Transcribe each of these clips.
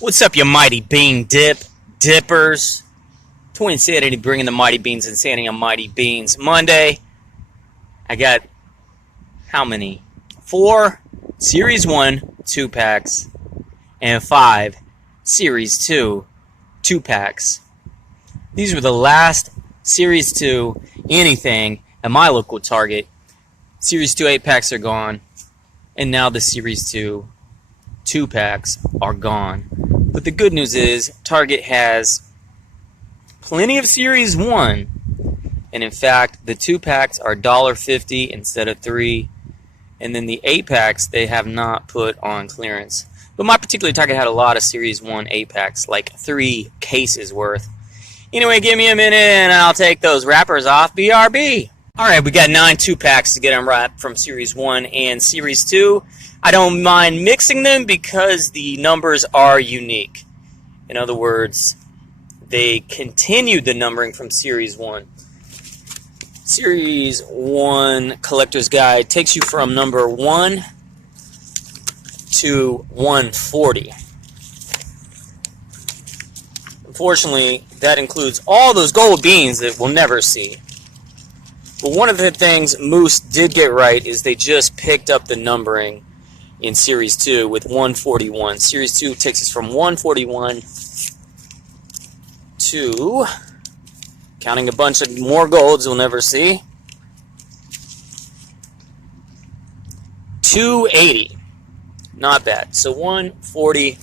What's up, you mighty bean dippers? Twin Insanity bringing the mighty beans, Insanity on Mighty Beans Monday. I got how many? 4 Series 1 2-packs and 5 Series 2 2-packs. These were the last Series 2 anything at my local Target. Series 2 8-packs are gone, and now the Series 2 2-packs are gone. But the good news is Target has plenty of Series 1, and in fact the 2-packs are $1.50 instead of $3, and then the 8-packs they have not put on clearance. But my particular Target had a lot of Series 1 8-packs, like 3 cases worth. Anyway, give me a minute and I'll take those wrappers off. BRB. Alright, we got 9 2-packs to get unwrapped from Series 1 and Series 2. I don't mind mixing them because the numbers are unique. In other words, they continued the numbering from Series 1. Series 1 Collector's Guide takes you from number 1 to 140. Unfortunately, that includes all those gold beans that we'll never see. But one of the things Moose did get right is they just picked up the numbering in Series 2 with 141. Series 2 takes us from 141 to, counting a bunch of more golds we'll never see, 280. Not bad. So 140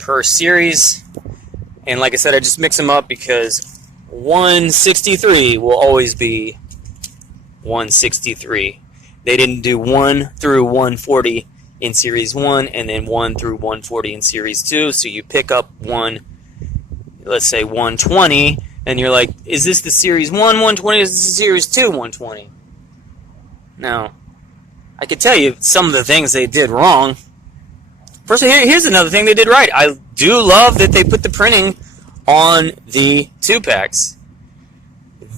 per series. And like I said, I just mix them up because 163 will always be 163. They didn't do 1 through 140 in Series 1 and then 1 through 140 in Series 2. So you pick up one, let's say 120, and you're like, is this the Series 1 120 or is this the Series 2 120? Now, I could tell you some of the things they did wrong. First, here's another thing they did right. I do love that they put the printing on the 2-packs.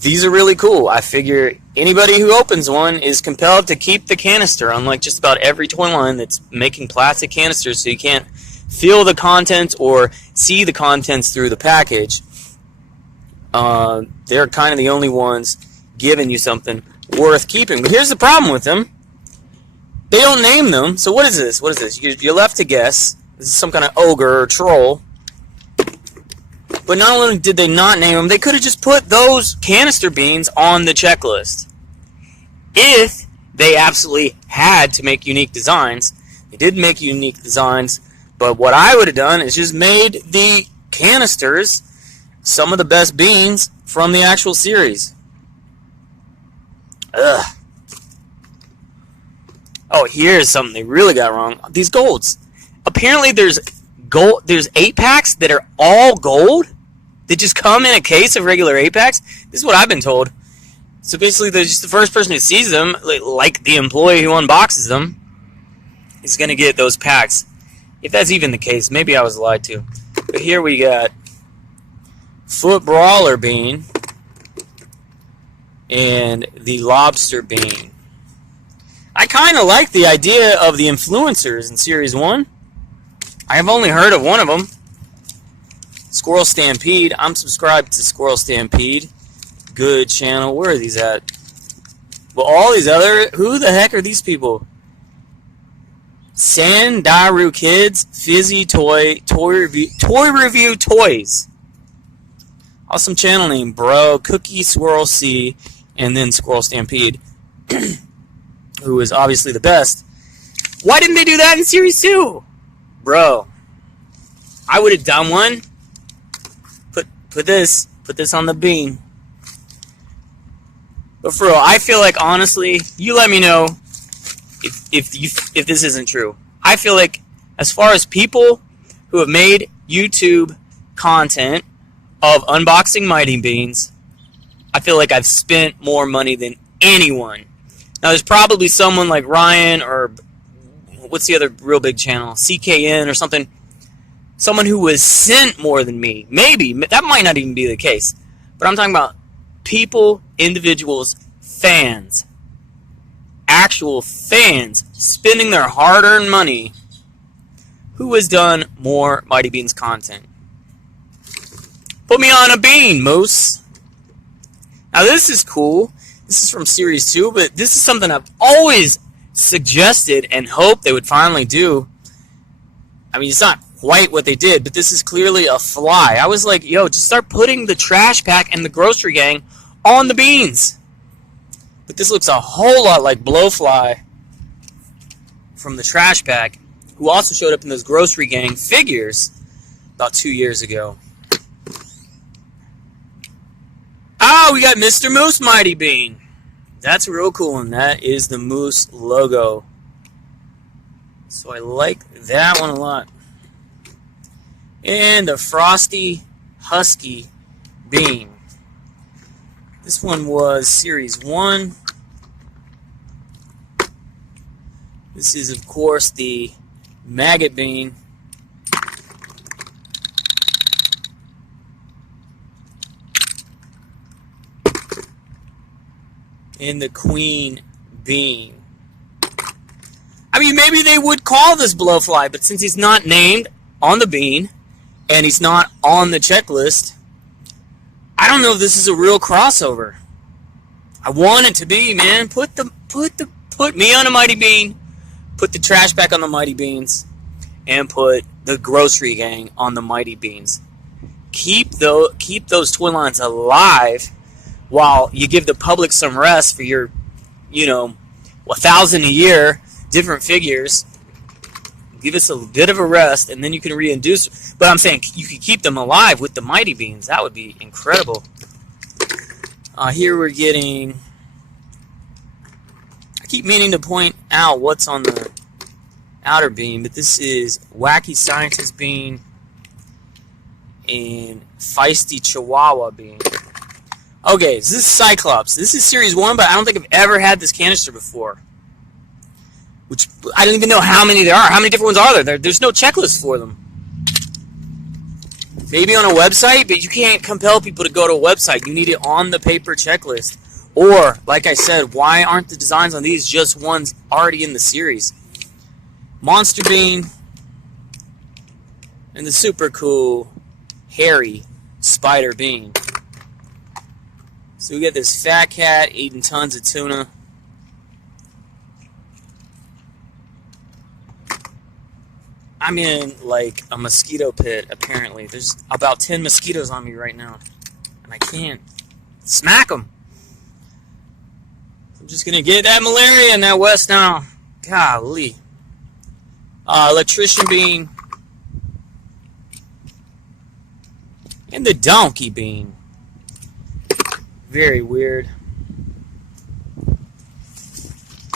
These are really cool. I figure anybody who opens one is compelled to keep the canister, unlike just about every toy line that's making plastic canisters so you can't feel the contents or see the contents through the package. They're kind of the only ones giving you something worth keeping. But here's the problem with them. They don't name them. So what is this? What is this? You're left to guess. This is some kind of ogre or troll. But not only did they not name them, they could have just put those canister beans on the checklist. If they absolutely had to make unique designs, they did make unique designs, but what I would have done is just made the canisters some of the best beans from the actual series. Ugh. Oh, here's something they really got wrong. These golds. Apparently there's 8-packs that are all gold that just come in a case of regular 8-packs. This is what I've been told. So basically, just the first person who sees them, like the employee who unboxes them, is going to get those packs. If that's even the case, maybe I was lied to. But here we got Foot Brawler Bean and the Lobster Bean. I kind of like the idea of the influencers in Series 1. I have only heard of one of them. Squirrel Stampede. I'm subscribed to Squirrel Stampede. Good channel. Where are these at? Well, all these other... Who the heck are these people? Sandaru Kids, Fizzy Toy Review Toys. Awesome channel name, bro. Cookie Swirl C, and then Squirrel Stampede, who is obviously the best. Why didn't they do that in Series 2? Bro, I would have done one. Put this on the bean. But for real, I feel like, honestly, you let me know if this isn't true. I feel like, as far as people who have made YouTube content of unboxing Mighty Beans, I feel like I've spent more money than anyone. Now, there's probably someone like Ryan or what's the other real big channel? CKN or something. Someone who was sent more than me. Maybe. That might not even be the case. But I'm talking about people, individuals, fans. Actual fans spending their hard-earned money Who has done more Mighty Beanz content? Put me on a bean, Moose. Now this is cool. This is from Series 2, but this is something I've always suggested and hoped they would finally do. I mean, it's not quite what they did, but this is clearly a fly. I was like, yo, just start putting the trash pack and the grocery gang on the beans. But this looks a whole lot like Blowfly from the trash pack, who also showed up in those grocery gang figures about 2 years ago. Oh, we got Mr. Moose Mighty Bean. That's a real cool one. That is the Moose logo. So I like that one a lot. And the Frosty Husky Bean. This one was Series 1. This is, of course, the Maggot Bean. And the Queen Bean. I mean, maybe they would call this Blowfly, but since he's not named on the bean, and he's not on the checklist, I don't know if this is a real crossover. I want it to be, man. Put me on a Mighty Bean, put the trash back on the Mighty Beans, and put the grocery gang on the Mighty Beans. Keep those twin lines alive while you give the public some rest for your, 1,000 a year, different figures. Give us a bit of a rest, and then you can reintroduce. But I'm saying you could keep them alive with the Mighty Beans. That would be incredible. Here we're getting... I keep meaning to point out what's on the outer bean, but this is Wacky Scientist Bean and Feisty Chihuahua Bean. Okay, so this is Cyclops. This is Series 1, but I don't think I've ever had this canister before. Which, I don't even know how many there are. How many different ones are there? There's no checklist for them. Maybe on a website, but you can't compel people to go to a website. You need it on the paper checklist. Or, like I said, why aren't the designs on these just ones already in the series? Monster Bean. And the super cool, hairy Spider Bean. So we got this fat cat eating tons of tuna. I'm in, like, a mosquito pit, apparently. There's about 10 mosquitoes on me right now. And I can't smack them. I'm just going to get that malaria in that West now. Golly. Electrician Bean. And the Donkey Bean. Very weird.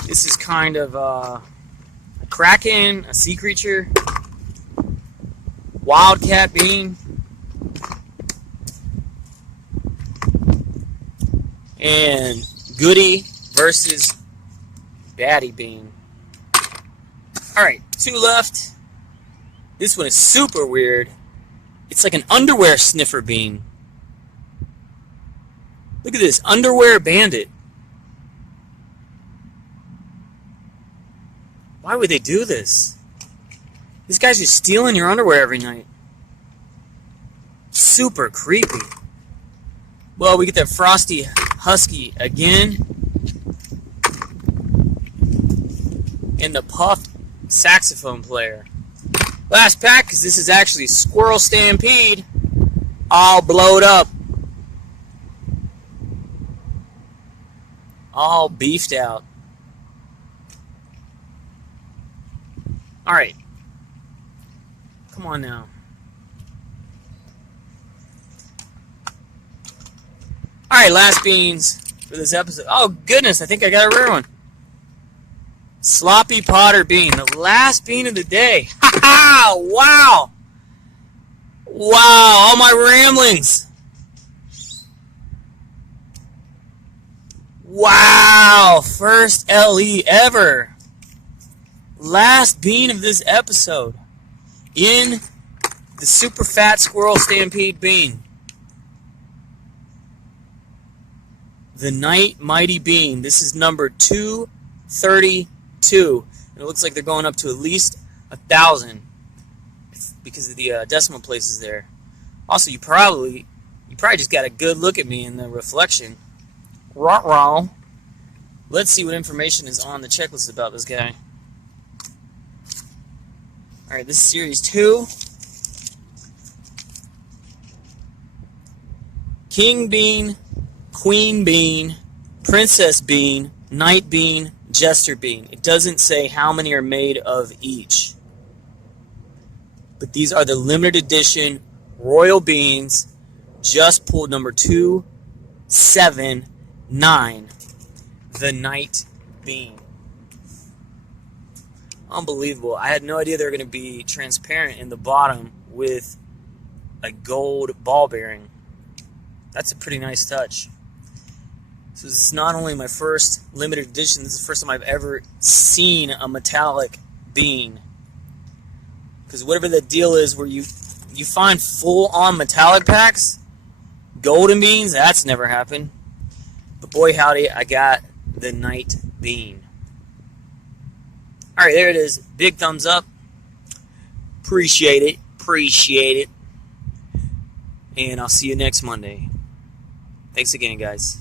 This is kind of a Kraken, a sea creature. Wildcat Bean. And Goody versus Baddie Bean. Alright, 2 left. This one is super weird. It's like an underwear sniffer bean. Look at this, underwear bandit. Why would they do this? This guy's just stealing your underwear every night. Super creepy. Well, we get that Frosty Husky again. And the Puffed saxophone player. Last pack, because this is actually Squirrel Stampede. All blowed up. All beefed out. Alright. Come on now. Alright, last beans for this episode. Oh, goodness, I think I got a rare one. Sloppy Potter Bean. The last bean of the day. Ha ha! Wow! Wow, all my ramblings. Wow! First LE ever. Last bean of this episode. In the Super Fat Squirrel Stampede Bean. The Night Mighty Bean. This is number 232. And it looks like they're going up to at least 1,000. because of the decimal places there. Also, you probably just got a good look at me in the reflection. Ruh-roh. Let's see what information is on the checklist about this guy. Alright, this is Series 2. King Bean, Queen Bean, Princess Bean, Knight Bean, Jester Bean. It doesn't say how many are made of each. But these are the limited edition Royal Beans, just pulled number 279, the Knight Bean. Unbelievable. I had no idea they were going to be transparent in the bottom with a gold ball bearing. That's a pretty nice touch. So this is not only my first limited edition, this is the first time I've ever seen a metallic bean. Because whatever the deal is where you find full-on metallic packs, golden beans, that's never happened. But boy howdy, I got the Knight Bean. Alright, there it is. Big thumbs up. Appreciate it. Appreciate it. And I'll see you next Monday. Thanks again, guys.